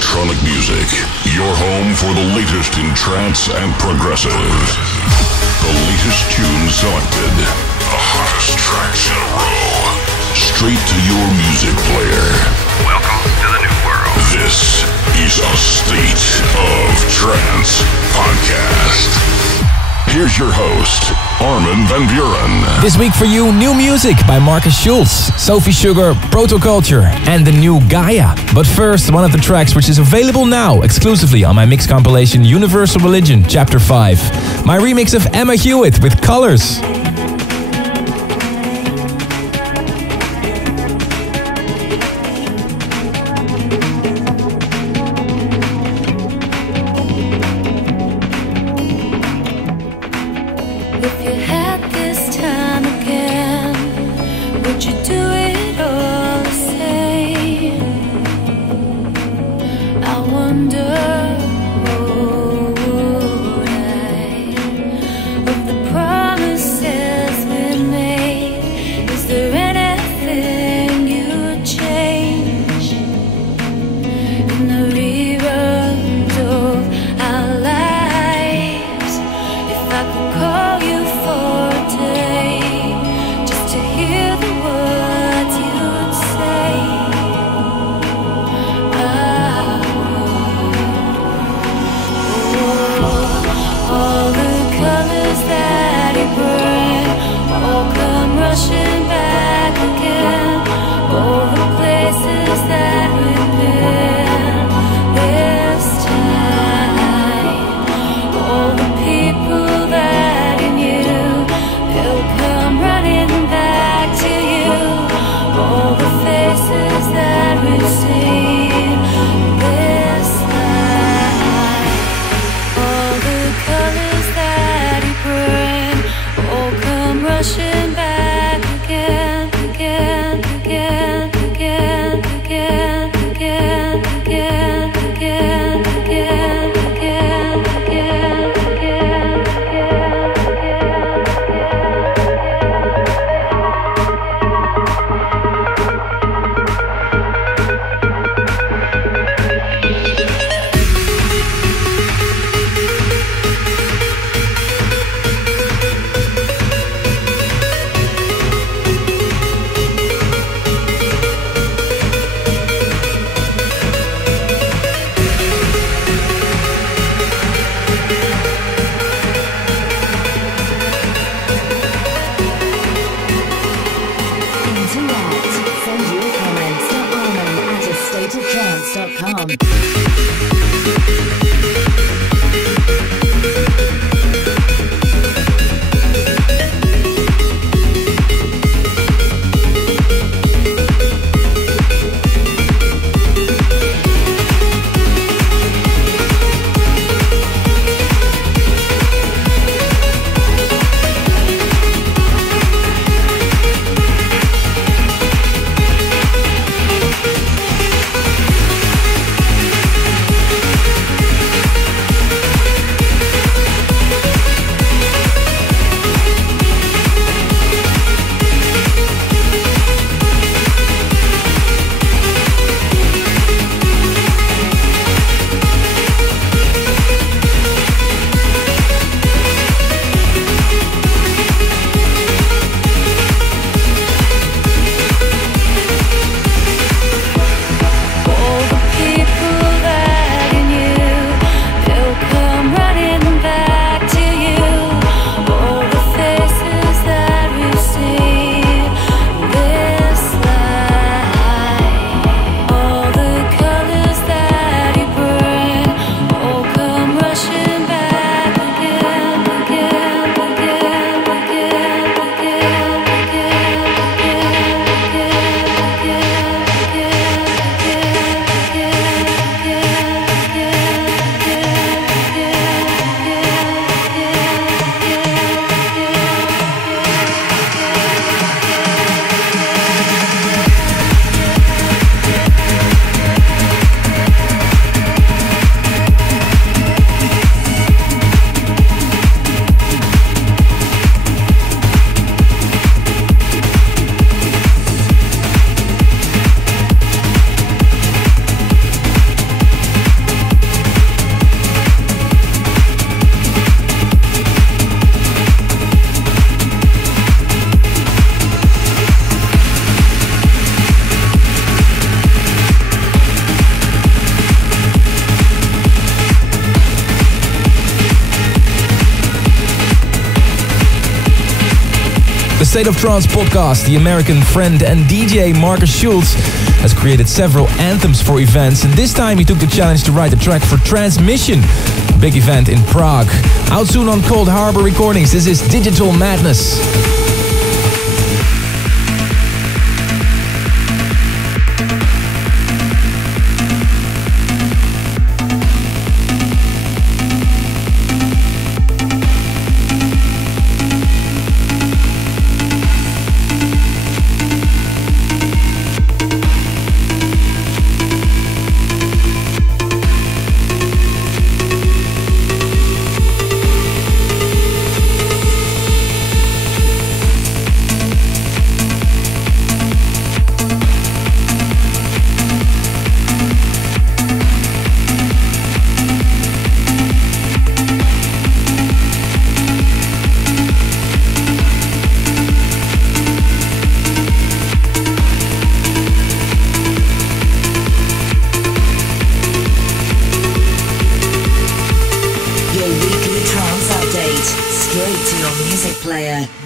electronic music. Your home for the latest in trance and progressive. The latest tunes selected. The hottest tracks in a row. Straight to your music player. Welcome to the new world. This is A State of Trance podcast. Here's your host, Armin van Buuren. This week for you, new music by Markus Schulz, Sophie Sugar, Protoculture, and the new Gaia. But first, one of the tracks which is available now exclusively on my mix compilation Universal Religion, Chapter 5. My remix of Emma Hewitt with Colors. State of Trance podcast, the American friend and DJ Markus Schulz has created several anthems for events, and this time he took the challenge to write a track for Transmission, a big event in Prague. Out soon on Cold Harbor Recordings, this is Digital Madness.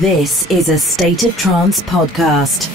This is a State of Trance podcast.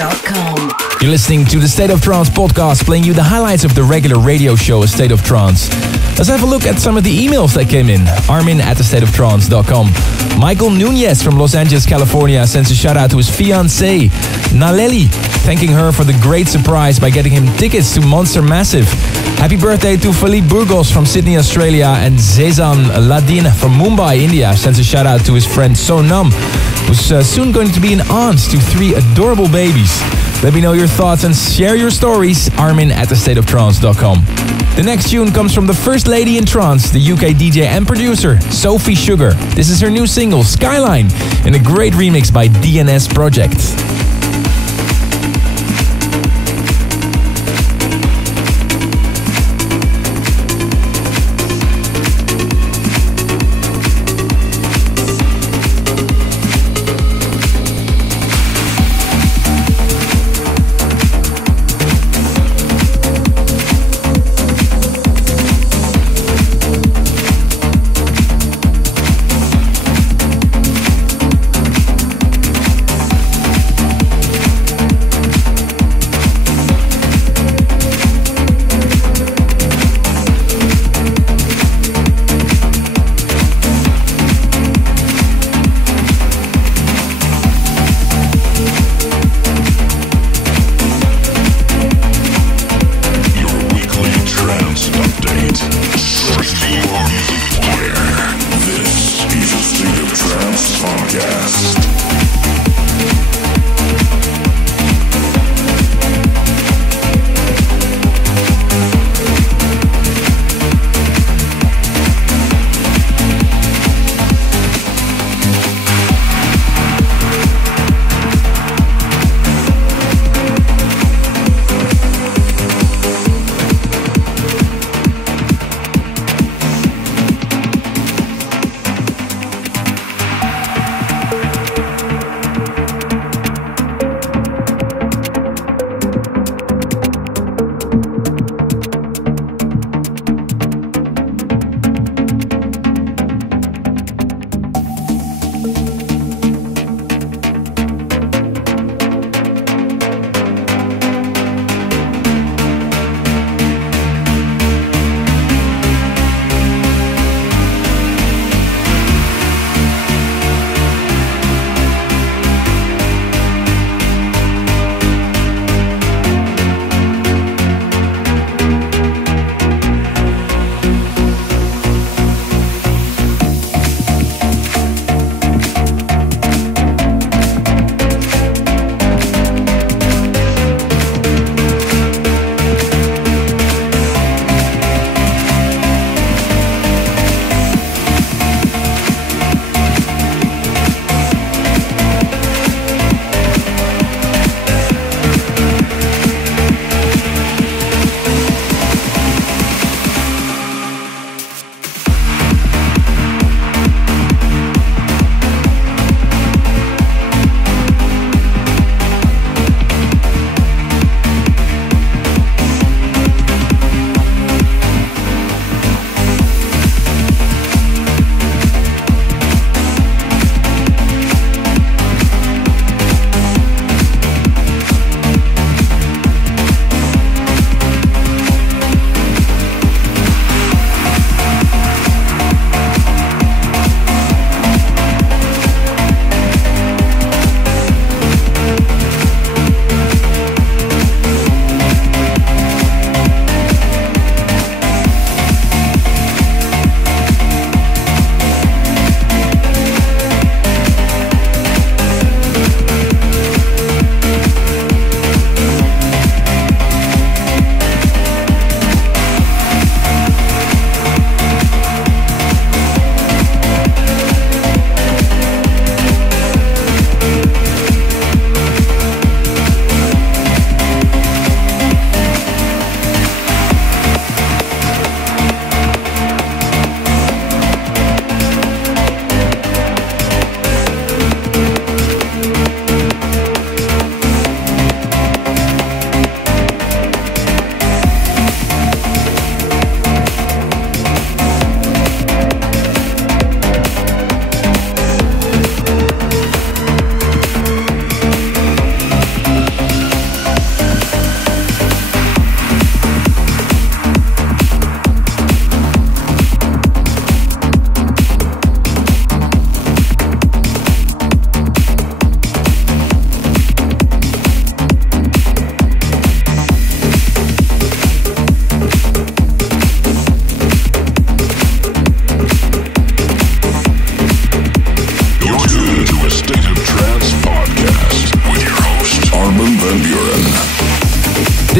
NHato.com. You're listening to the State of Trance podcast, playing you the highlights of the regular radio show A State of Trance. Let's have a look at some of the emails that came in. Armin at thestateoftrance.com. Michael Nunez from Los Angeles, California sends a shout out to his fiancée, Naleli, thanking her for the great surprise by getting him tickets to Monster Massive. Happy birthday to Philippe Burgos from Sydney, Australia, and Zezan Ladin from Mumbai, India sends a shout out to his friend Sonam, who's soon going to be an aunt to 3 adorable babies. Let me know your thoughts and share your stories. Armin at thestateoftrance.com. The next tune comes from the first lady in trance, the UK DJ and producer, Sophie Sugar. This is her new single, Skyline, in a great remix by DNS Project.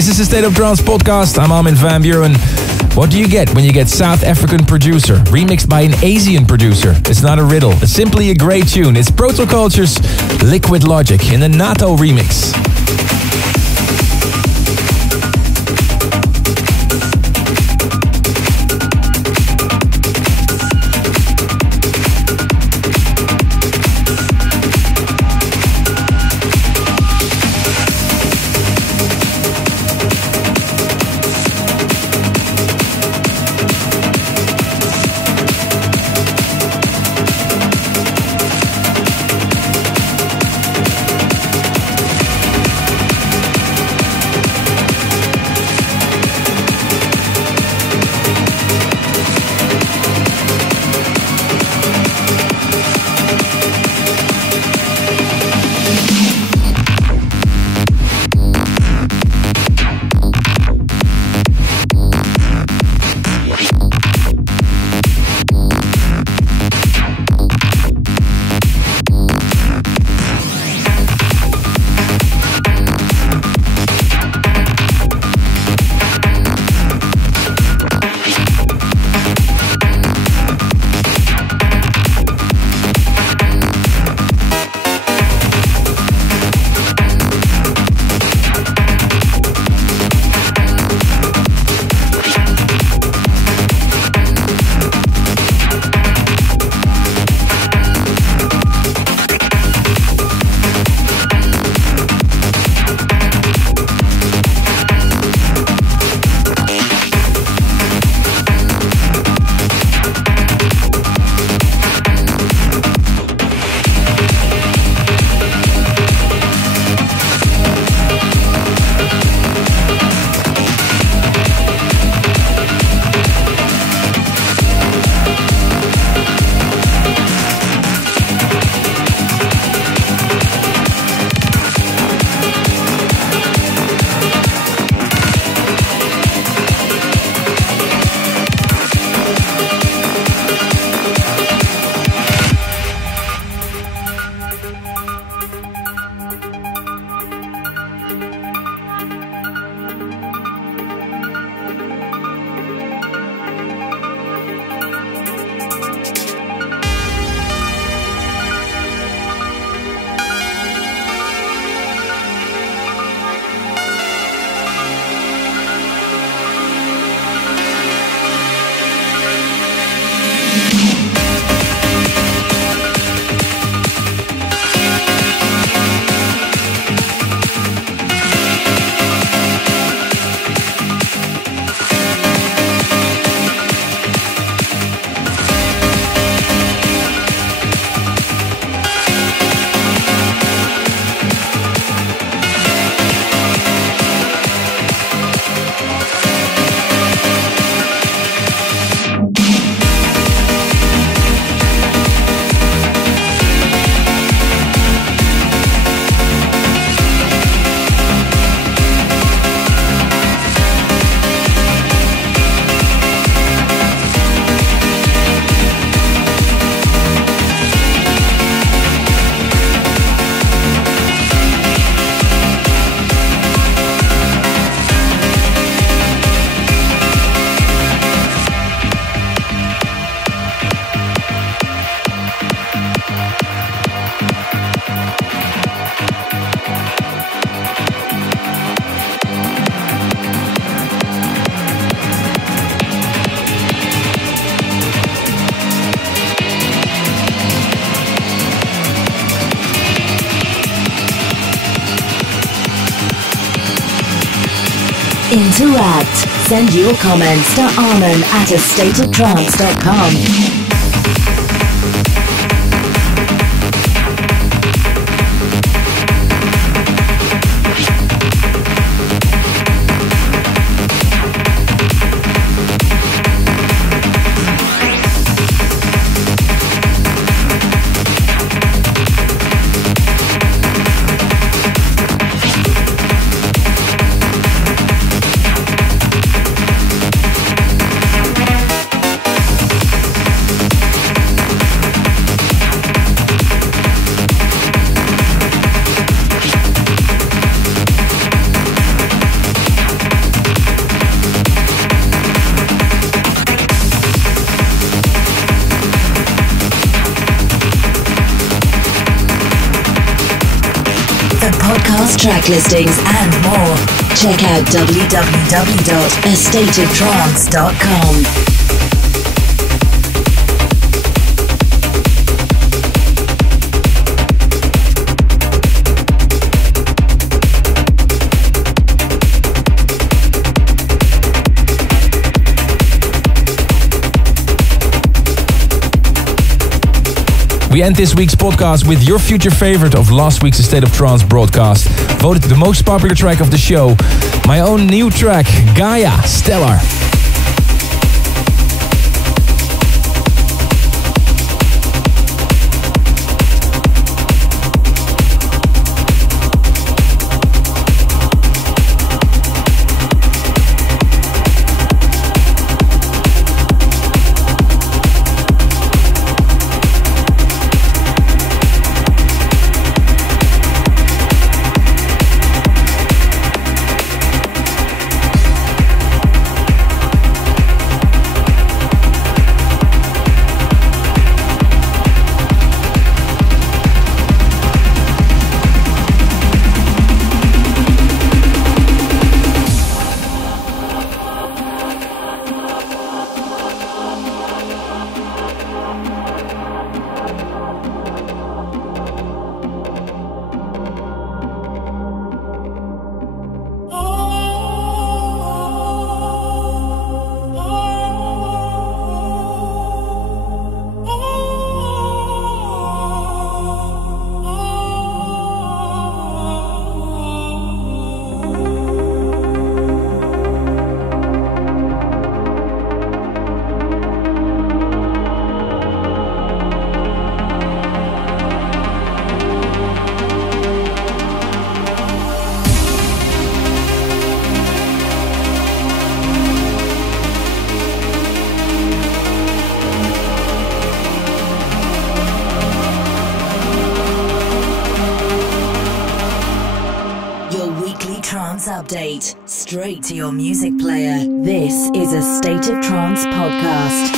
This is the State of Trance podcast. I'm Armin van Buuren. What do you get when you get South African producer remixed by an Asian producer? It's not a riddle. It's simply a great tune. It's Protoculture's Liquid Logic in the NHato remix. Interact. Send your comments to Armin at astateoftrance.com. track listings and more, check out www.astateoftrance.com. We end this week's podcast with your future favorite of last week's A State of Trance broadcast, voted the most popular track of the show, my own new track, Gaia, Stellar. Update straight to your music player. This is a State of Trance podcast.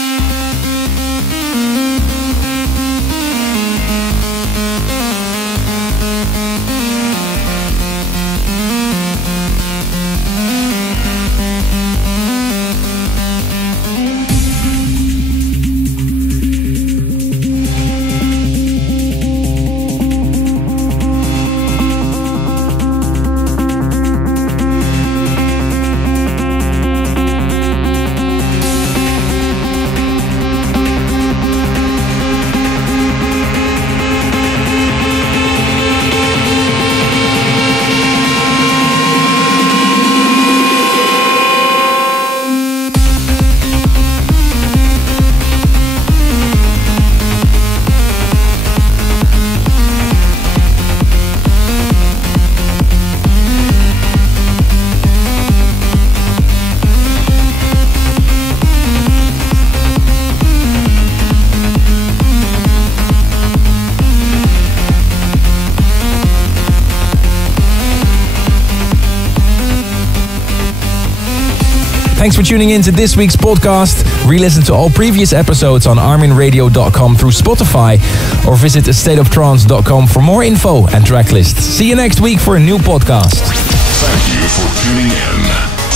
Thanks for tuning in to this week's podcast. Re-listen to all previous episodes on arminradio.com through Spotify or visit astateoftrance.com for more info and track lists. See you next week for a new podcast. Thank you for tuning in.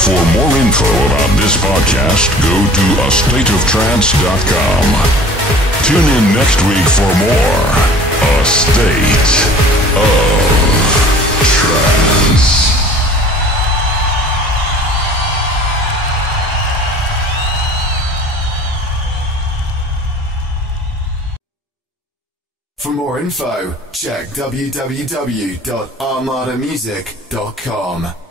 For more info about this podcast, go to astateoftrance.com. Tune in next week for more A State of Trance. For more info, check www.armadamusic.com.